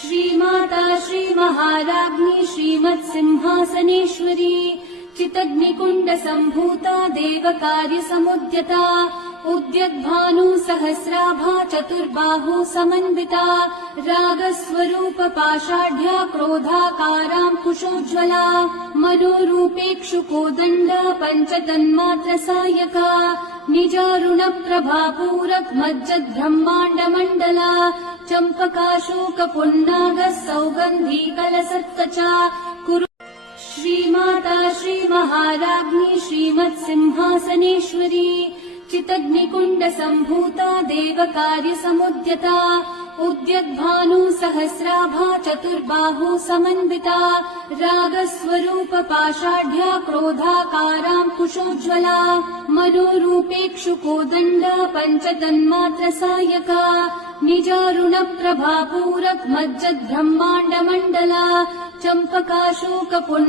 श्रीमाता श्रीमहाराज्ञी श्रीमत्सिंहासनेश्वरी चितग्निकुण्डसम्भूता देवकार्यसमुद्यता उद्यद्भानु सहस्राभा चतुर्बाहु समन्विता रागस्वरूप पाषाढ्या क्रोधाकाराङ्कुशोज्ज्वला मनोरूपेक्षुकोदण्ड पञ्चतन्मात्रसायका निजारुणप्रभापूरक मज्जद्ब्रह्माण्डमण्डला चम्पकाशोकपुन्नागः सौगन्धीकलसत्कचा श्रीमाता श्रीमहाराज्ञी श्रीमत्सिंहासनेश्वरी चितग्निकुण्डसम्भूता देवकार्यसमुद्यता उद्यद्भानु सहस्राभा चतुर्बाहु समन्विता रागस्वरूप पाषाढ्या क्रोधाकाराङ्कुशोज्ज्वला मनोरूपेक्षुकोदण्ड पञ्चतन्मात्रसायका निजारुणप्रभापूरक मज्जद्ब्रह्माण्डमण्डला चम्पकाशोकपुण्ड